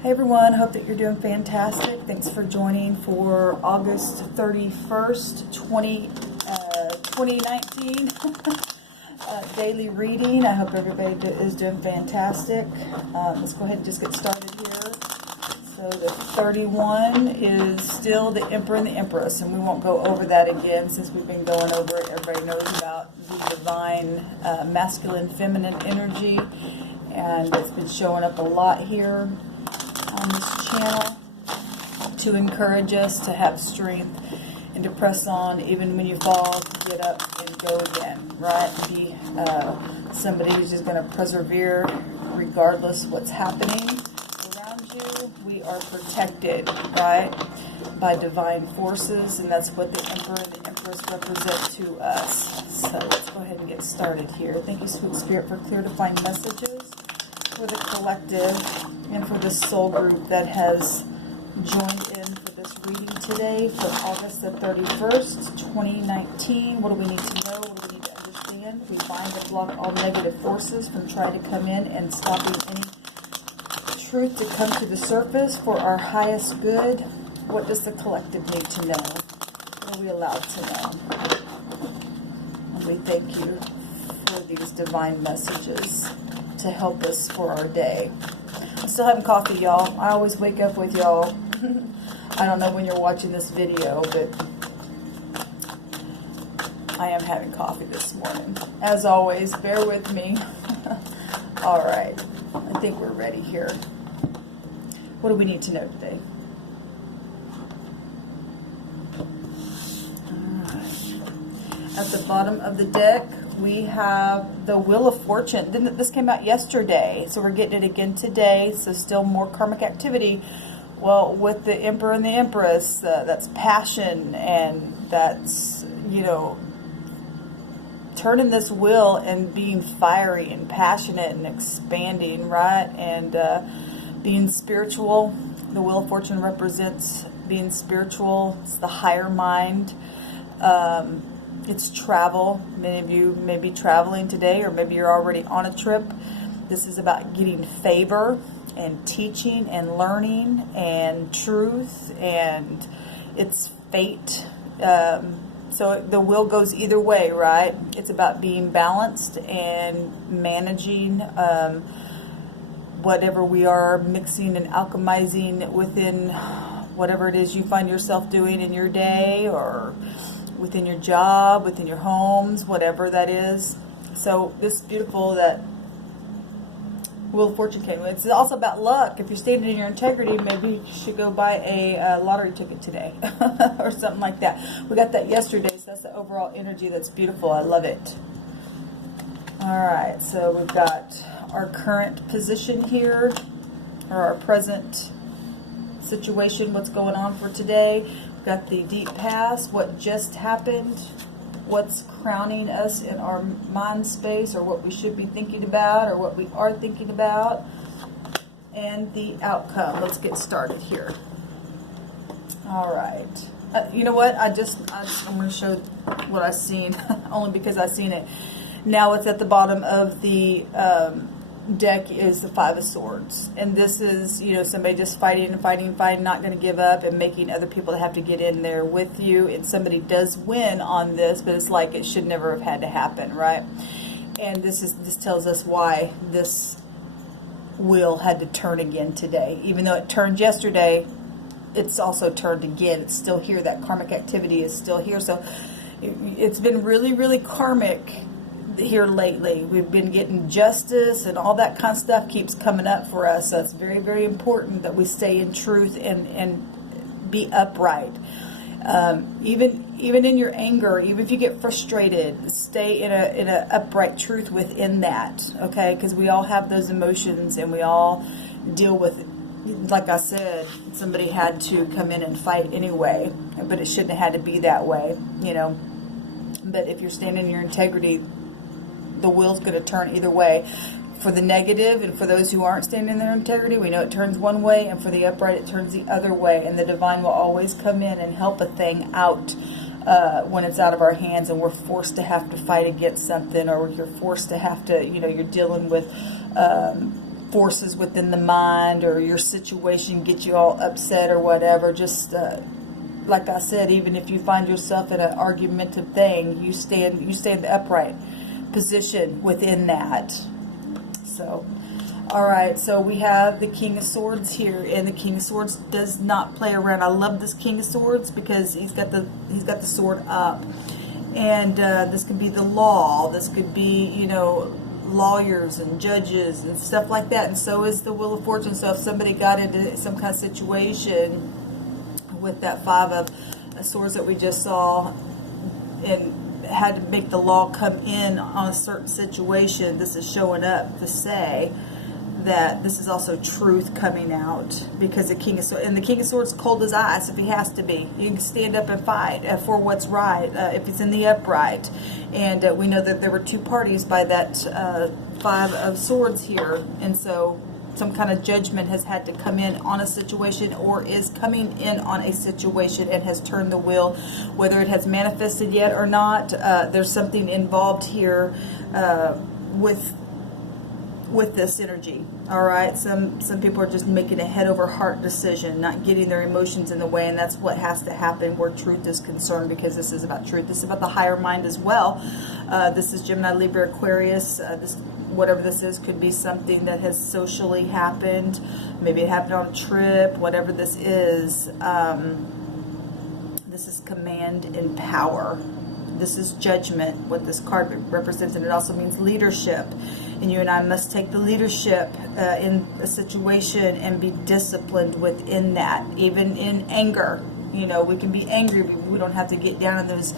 Hey everyone, hope that you're doing fantastic. Thanks for joining for August 31st, 2019 daily reading. I hope everybody is doing fantastic. Let's go ahead and just get started here. So the 31 is still the Emperor and the Empress, and we won't go over that again since we've been going over it. Everybody knows about the divine masculine, feminine energy, and it's been showing up a lot here on this channel to encourage us to have strength and to press on even when you fall, to get up and go again, right? Be somebody who's just going to persevere regardless what's happening around you. We are protected, right, by divine forces, and that's what the Emperor and the Empress represent to us. So let's go ahead and get started here. Thank you, Sweet Spirit, for clear to find messages for the collective and for the soul group that has joined in for this reading today for August the 31st, 2019. What do we need to know? What do we need to understand? We bind and block all negative forces from trying to come in and stopping any truth to come to the surface for our highest good. What does the collective need to know? What are we allowed to know? And we thank you for these divine messages to help us for our day. I'm still having coffee, y'all. I always wake up with y'all. I don't know when you're watching this video, but I am having coffee this morning. As always, bear with me. All right. I think we're ready here. What do we need to know today? All right. At the bottom of the deck, we have the Wheel of Fortune. This came out yesterday, so we're getting it again today. So still more karmic activity. Well, with the Emperor and the Empress, that's passion, and that's, turning this wheel and being fiery and passionate and expanding, right? And being spiritual. The Wheel of Fortune represents being spiritual. It's the higher mind. It's travel. Many of you may be traveling today, or maybe you're already on a trip. This is about getting favor and teaching and learning and truth, and it's fate. So the wheel goes either way, right? It's about being balanced and managing whatever we are mixing and alchemizing within whatever it is you find yourself doing in your day, or within your job, within your homes, whatever that is. So this is beautiful that Wheel of Fortune came. It's also about luck. If you're standing in your integrity, maybe you should go buy a lottery ticket today or something like that. We got that yesterday, so that's the overall energy that's beautiful. I love it. All right, so we've got our current position here, or our present situation, what's going on for today. We've got the deep past, what just happened, what's crowning us in our mind space, or what we should be thinking about, or what we are thinking about, and the outcome. Let's get started here. All right. You know what? I'm going to show what I've seen, only because I've seen it. Now it's at the bottom of the deck is the Five of Swords, and this is, somebody just fighting, not going to give up, and making other people have to get in there with you. And somebody does win on this, but it's like it should never have had to happen, right? And this tells us why this wheel had to turn again today. Even though it turned yesterday, it's also turned again. It's still here. That karmic activity is still here. So it's been really, really karmic here lately. We've been getting justice, and all that kind of stuff keeps coming up for us. So it's very, very important that we stay in truth and be upright. Even in your anger, even if you get frustrated, stay in a upright truth within that. Okay, because we all have those emotions, and we all deal with. Like I said, somebody had to come in and fight anyway, but it shouldn't have had to be that way, But if you're standing in your integrity, the wheel's going to turn either way. For the negative, and for those who aren't standing in their integrity, we know it turns one way, and for the upright, it turns the other way. And the divine will always come in and help a thing out when it's out of our hands, and we're forced to have to fight against something, or you're forced to have to, you're dealing with forces within the mind, or your situation get you all upset or whatever. Just like I said, even if you find yourself in an argumentative thing, you stand the upright position within that. So, all right, so we have the King of Swords here, and the King of Swords does not play around. I love this King of Swords because he's got the sword up, and this could be the law. This could be, you know, lawyers and judges and stuff like that. And so is the Wheel of Fortune. So if somebody got into some kind of situation with that Five of Swords that we just saw, and had to make the law come in on a certain situation, this is showing up to say that this is also truth coming out, because the King of Swords, and the King of Swords cold as ice if he has to be. You can stand up and fight for what's right, if it's in the upright. And we know that there were two parties by that Five of Swords here, and so some kind of judgment has had to come in on a situation, or is coming in on a situation, and has turned the wheel. Whether it has manifested yet or not, there's something involved here with this energy. All right, some people are just making a head over heart decision, not getting their emotions in the way, and that's what has to happen where truth is concerned, because this is about truth. This is about the higher mind as well. This is Gemini, Libra, Aquarius. This, whatever this is, could be something that has socially happened. Maybe it happened on a trip. Whatever this is command and power. This is judgment, what this card represents, and it also means leadership. And you and I must take the leadership in a situation and be disciplined within that, even in anger. You know, we can be angry, but we don't have to get down in those,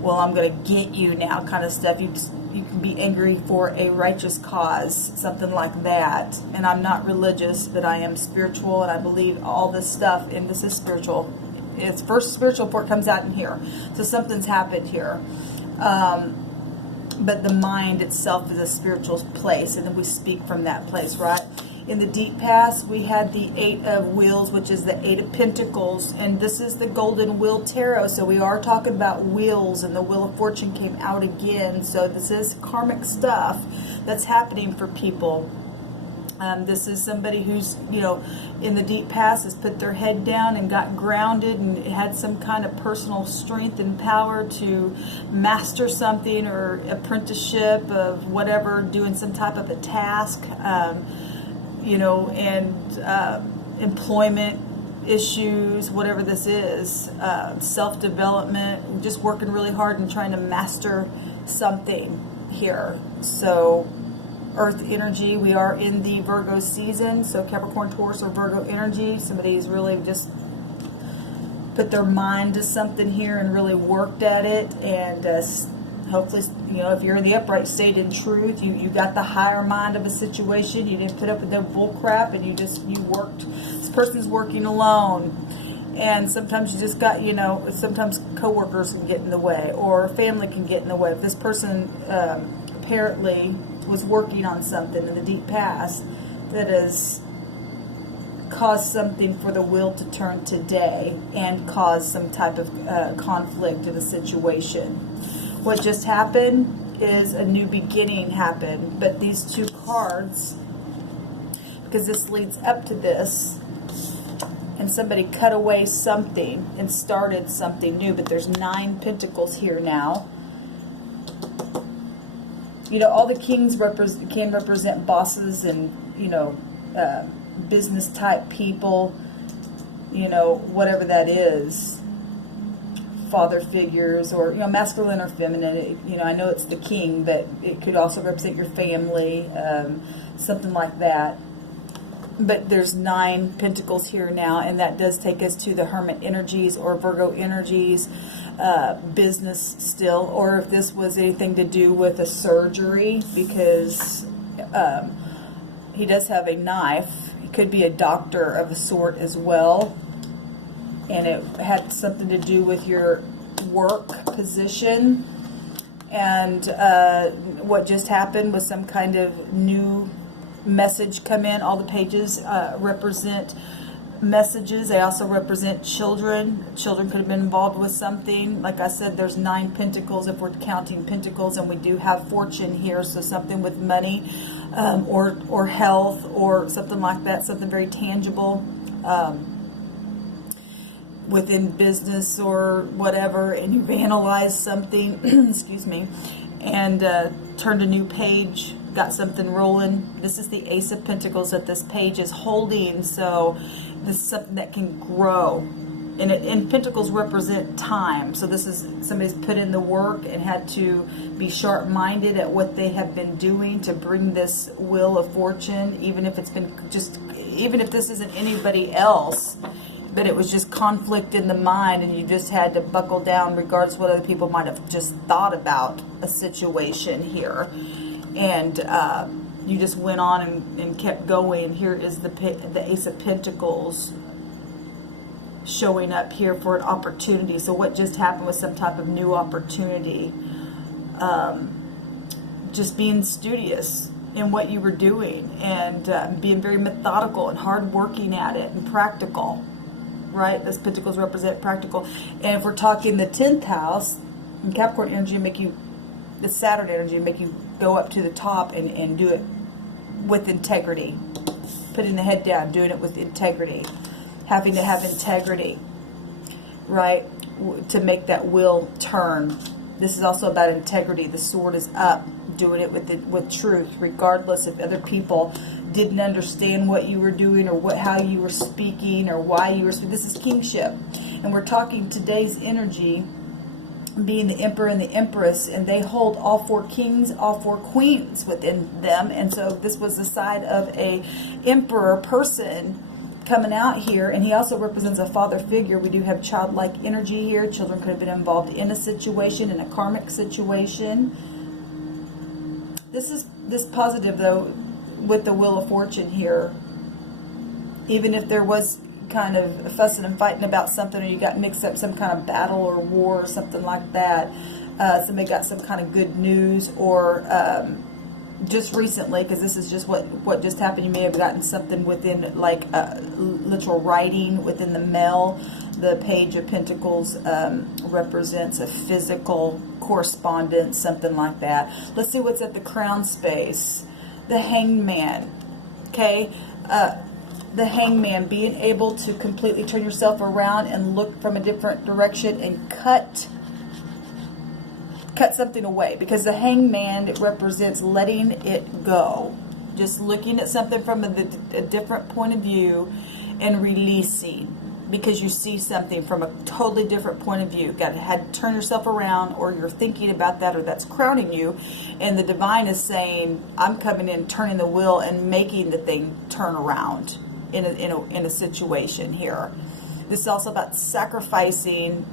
well, I'm going to get you now kind of stuff. You can be angry for a righteous cause, something like that. And I'm not religious, but I am spiritual, and I believe all this stuff, and this is spiritual. It's first spiritual before it comes out in here. So something's happened here. But the mind itself is a spiritual place, and then we speak from that place, right? In the deep past, we had the Eight of Wheels, which is the Eight of Pentacles, and this is the Golden Wheel Tarot. So we are talking about wheels, and the Wheel of Fortune came out again. So this is karmic stuff that's happening for people. This is somebody who's, you know, in the deep past has put their head down and got grounded and had some kind of personal strength and power to master something, or apprenticeship of whatever, doing some type of a task, you know, and employment issues, whatever this is, self-development, just working really hard and trying to master something here. So Earth energy, we are in the Virgo season, so Capricorn, Taurus, or Virgo energy. Somebody's really just put their mind to something here and really worked at it, and hopefully, you know, if you're in the upright, stayed in truth. You got the higher mind of a situation. You didn't put up with no bull crap, and you worked. This person's working alone, and sometimes you just got, you know, sometimes coworkers can get in the way, or family can get in the way. If this person apparently was working on something in the deep past that has caused something for the wheel to turn today and cause some type of conflict in a situation. What just happened is a new beginning happened, but these two cards, because this leads up to this, and somebody cut away something and started something new, but there's 9 pentacles here now. You know, all the kings can represent bosses and, you know, business type people, you know, whatever that is, father figures, or, you know, masculine or feminine. You know, I know it's the king, but it could also represent your family, something like that. But there's 9 pentacles here now, and that does take us to the Hermit energies or Virgo energies, business still, or if this was anything to do with a surgery, because he does have a knife. He could be a doctor of a sort as well, and it had something to do with your work position. And what just happened was some kind of new message come in. All the pages represent messages. They also represent children. Children could have been involved with something. Like I said, there's 9 pentacles if we're counting pentacles, and we do have fortune here, so something with money, or health, or something like that, something very tangible, within business or whatever, and you've analyzed something, excuse me, and turned a new page, got something rolling. This is the Ace of Pentacles that this page is holding, so this is something that can grow. And Pentacles represent time, so this is somebody's put in the work and had to be sharp-minded at what they have been doing to bring this wheel of fortune, even if it's been even if this isn't anybody else, but it was just conflict in the mind, and you just had to buckle down regardless of what other people might have just thought about a situation here. And you just went on and kept going. Here is the Ace of Pentacles showing up here for an opportunity. So what just happened was some type of new opportunity. Just being studious in what you were doing, and being very methodical and hard working at it, and practical. Right? Those pentacles represent practical. And if we're talking the 10th house, and Capricorn energy make you, the Saturn energy make you go up to the top and do it with integrity. Putting the head down, doing it with integrity. Having to have integrity, right? To make that wheel turn. This is also about integrity. The sword is up, doing it with truth, regardless if other people didn't understand what you were doing, or how you were speaking, or why you were speaking. This is kingship, and we're talking today's energy being the Emperor and the Empress, and they hold all 4 kings, all 4 queens within them. And so this was the side of a emperor person coming out here, and he also represents a father figure. We do have childlike energy here. Children could have been involved in a situation, in a karmic situation. This positive though, with the Wheel of Fortune here, even if there was kind of fussing and fighting about something, or you got mixed up some kind of battle or war or something like that, somebody got some kind of good news, or just recently, because this is just what just happened, you may have gotten something within, like literal writing within the mail. The Page of Pentacles represents a physical correspondence, something like that. Let's see what's at the Crown space. The Hangman, okay? The Hangman, being able to completely turn yourself around and look from a different direction and cut something away, because the Hangman, it represents letting it go, just looking at something from a different point of view and releasing, because you see something from a totally different point of view. Had to turn yourself around, or you're thinking about that, or that's crowning you, and the divine is saying, I'm coming in, turning the wheel and making the thing turn around in a situation here. This is also about sacrificing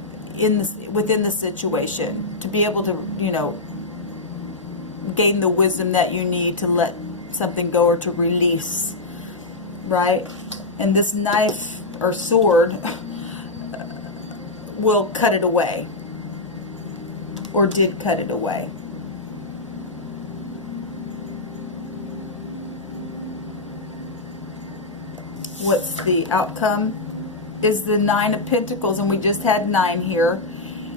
within the situation to be able to, gain the wisdom that you need to let something go, or to release, right? And this knife or sword will cut it away, or did cut it away. What's the outcome? Is the 9 of Pentacles, and we just had 9 here,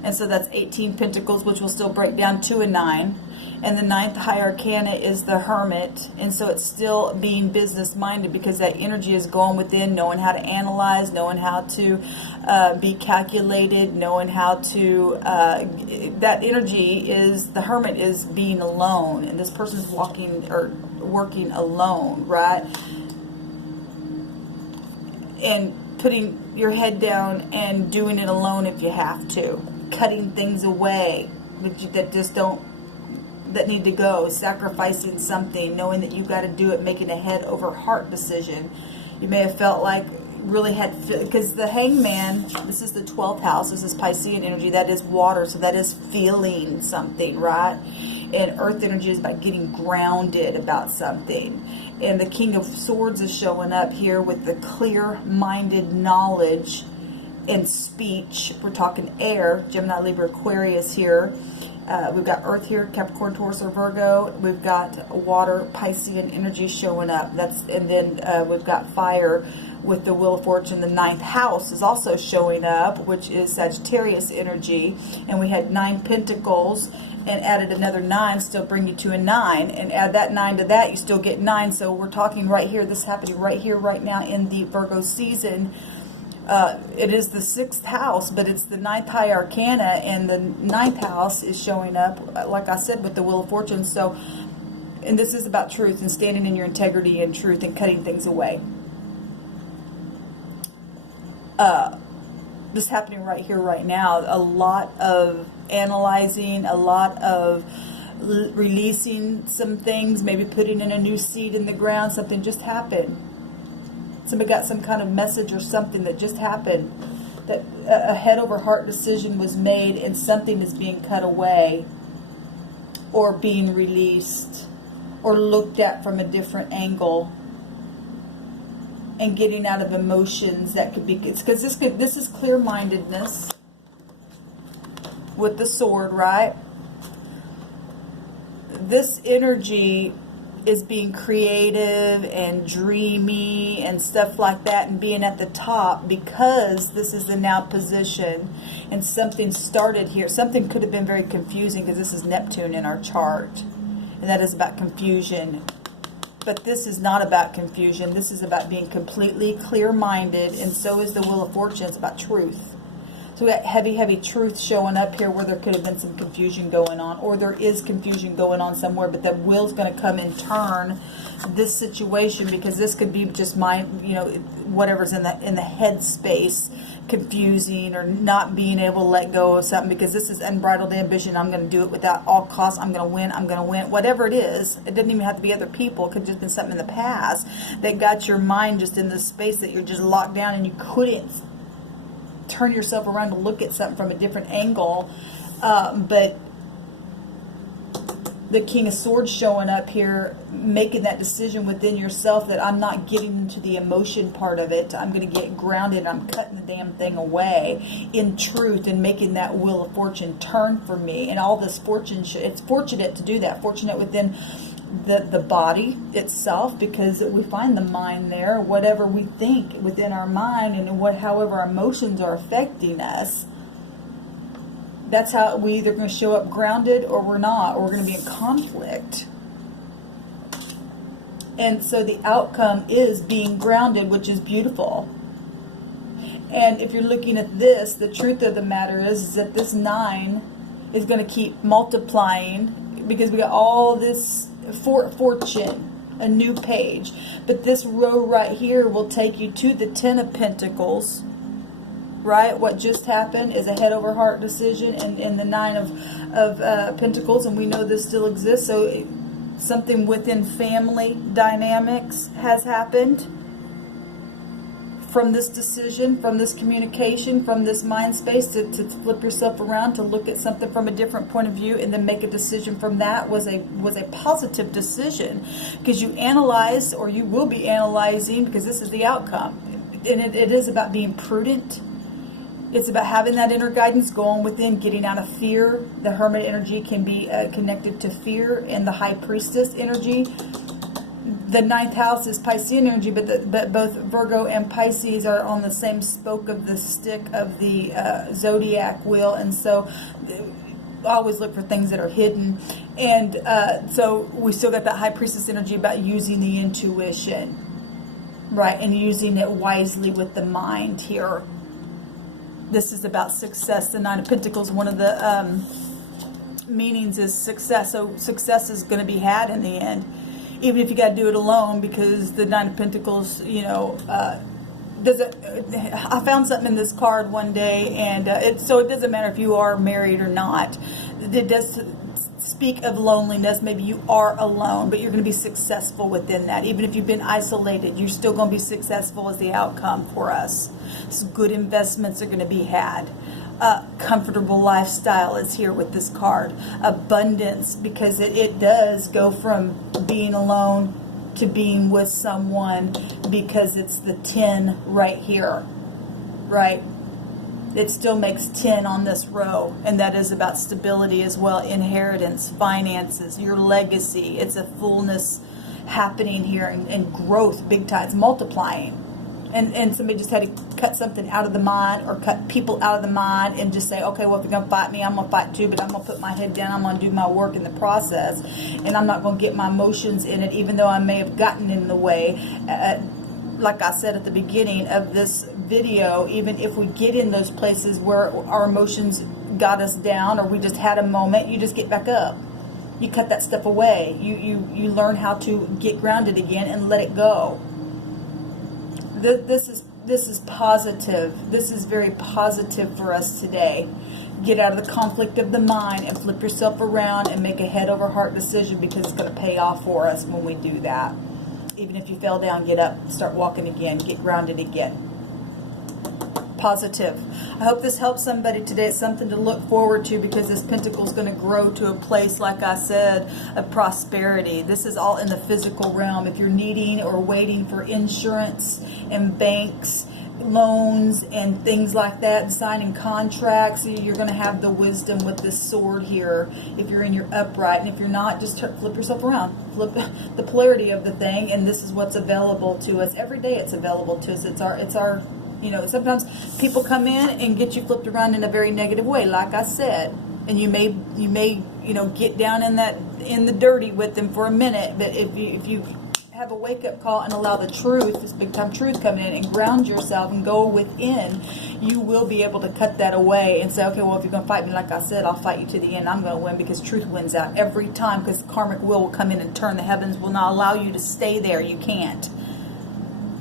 and so that's 18 Pentacles, which will still break down to a 9. And the 9th High Arcana is the Hermit, and so it's still being business minded, because that energy is going within, knowing how to analyze, knowing how to be calculated, knowing how to that energy is, the Hermit is being alone, and this person's walking or working alone, right? And putting your head down and doing it alone if you have to, cutting things away that just don't, that need to go, sacrificing something, knowing that you've got to do it, making a head over heart decision. You may have felt like really had, because the Hangman, this is the 12th house, this is Piscean energy, that is water, so that is feeling something, right? And earth energy is about getting grounded about something. And the King of Swords is showing up here with the clear-minded knowledge and speech. We're talking air, Gemini, Libra, Aquarius here. We've got Earth here, Capricorn, Taurus, or Virgo. We've got water, Piscean energy showing up. And then we've got fire with the Wheel of Fortune. The 9th house is also showing up, which is Sagittarius energy. And we had 9 Pentacles and added another 9, still bring you to a 9. And add that 9 to that, you still get 9. So we're talking right here, this is happening right here, right now in the Virgo season. It is the 6th house, but it's the 9th high arcana, and the 9th house is showing up, like I said, with the Wheel of Fortune. So, and this is about truth and standing in your integrity and truth and cutting things away. This is happening right here, right now. A lot of analyzing, a lot of releasing some things, maybe putting in a new seed in the ground. Something just happened. Somebody got some kind of message or something that just happened, that a head over heart decision was made and something is being cut away or being released or looked at from a different angle, and getting out of emotions that could be, because this is clear-mindedness with the sword, right? This energy is being creative and dreamy and stuff like that, and being at the top, because this is the now position and something started here. Something could have been very confusing, because this is Neptune in our chart, and that is about confusion. But this is not about confusion. This is about being completely clear-minded, and so is the Wheel of Fortune. It's about truth. So we got heavy, heavy truth showing up here, where there could have been some confusion going on, or there is confusion going on somewhere, but that will's going to come and turn this situation, because this could be just whatever's in the head space, confusing or not being able to let go of something, because this is unbridled ambition. I'm going to do it without all costs. I'm going to win. I'm going to win. Whatever it is, it doesn't even have to be other people. It could have just been something in the past that got your mind just in this space that you're just locked down and you couldn't turn yourself around to look at something from a different angle. But the King of Swords showing up here, making that decision within yourself that I'm not getting into the emotion part of it. I'm going to get grounded. I'm cutting the damn thing away in truth and making that Wheel of Fortune turn for me. And all this fortune, it's fortunate to do that. Fortunate within the body itself, because we find the mind there. Whatever we think within our mind, and however our emotions are affecting us, that's how we either going to show up grounded or we're not, or we're going to be in conflict. And so the outcome is being grounded, which is beautiful. And if you're looking at this, the truth of the matter is that this 9 is going to keep multiplying, because we got all this fortune, a new page. But this row right here will take you to the 10 of Pentacles. Right? What just happened is a head over heart decision, and the 9 of Pentacles, and we know this still exists. So something within family dynamics has happened from this decision, from this communication, from this mind space, to flip yourself around, to look at something from a different point of view, and then make a decision from that was a positive decision, because you analyze, or you will be analyzing, because this is the outcome. And it is about being prudent. It's about having that inner guidance, going within, getting out of fear. The Hermit energy can be connected to fear, and the High Priestess energy. The 9th house is Piscean energy, but both Virgo and Pisces are on the same spoke of the stick of the zodiac wheel, and so always look for things that are hidden. And so we still got that High Priestess energy about using the intuition, right, and using it wisely with the mind here. This is about success. The 9 of Pentacles, one of the meanings is success. So success is going to be had in the end, even if you got to do it alone, because the 9 of Pentacles, I found something in this card one day, and so it doesn't matter if you are married or not. It does speak of loneliness. Maybe you are alone, but you're going to be successful within that. Even if you've been isolated, you're still going to be successful as the outcome for us. So good investments are going to be had. Comfortable lifestyle is here with this card. Abundance, because it does go from being alone to being with someone, because it's the 10 right here, right? it still makes 10 on this row, and that is about stability as well, inheritance, finances, your legacy. It's a fullness happening here, and growth big time. It's multiplying. And somebody just had to cut something out of the mind, or cut people out of the mind, and just say, okay, well, if you're going to fight me, I'm going to fight too, but I'm going to put my head down. I'm going to do my work in the process, and I'm not going to get my emotions in it, even though I may have gotten in the way. Like I said at the beginning of this video, even if we get in those places where our emotions got us down, or we just had a moment, you just get back up. You cut that stuff away. You learn how to get grounded again and let it go. This is positive. This is very positive for us today. Get out of the conflict of the mind and flip yourself around and make a head over heart decision, because it's going to pay off for us when we do that. Even if you fell down, get up, start walking again, get grounded again. Positive. I hope this helps somebody today. It's something to look forward to, because this pentacle is going to grow to a place, like I said, of prosperity. This is all in the physical realm. If you're needing or waiting for insurance and banks, loans and things like that, signing contracts, you're going to have the wisdom with this sword here if you're in your upright. And if you're not, just flip yourself around. Flip the polarity of the thing, and this is what's available to us. Every day it's available to us. It's our you know, sometimes people come in and get you flipped around in a very negative way, like I said, and you may you know, get down in the dirty with them for a minute. But if you have a wake up call and allow the truth, this big time truth, coming in and ground yourself and go within, you will be able to cut that away and say, okay, well, if you're going to fight me, like I said, I'll fight you to the end. I'm going to win, because truth wins out every time, because karmic will come in and turn. The heavens will not allow you to stay there. You can't.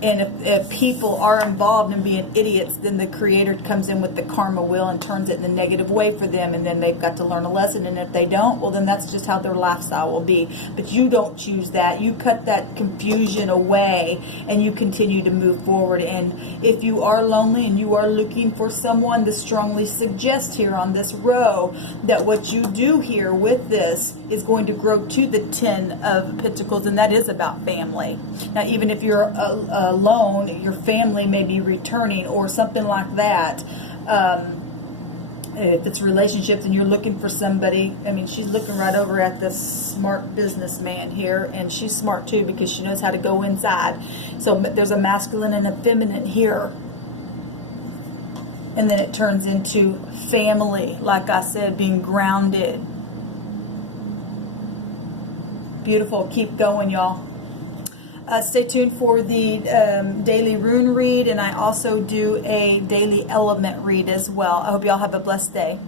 And if people are involved in being idiots, then the Creator comes in with the karma wheel and turns it in the negative way for them, and then they've got to learn a lesson. And if they don't, well, then that's just how their lifestyle will be. But you don't choose that. You cut that confusion away, and you continue to move forward. And if you are lonely and you are looking for someone, to strongly suggest here on this row that what you do here with this is going to grow to the 10 of Pentacles, and that is about family. Now, even if you're alone, your family may be returning or something like that. If it's relationships and you're looking for somebody, I mean, she's looking right over at this smart businessman here, and she's smart too, because she knows how to go inside. So there's a masculine and a feminine here. And then it turns into family, like I said, being grounded. Beautiful. Keep going, y'all. Stay tuned for the daily rune read, and I also do a daily element read as well. I hope y'all have a blessed day.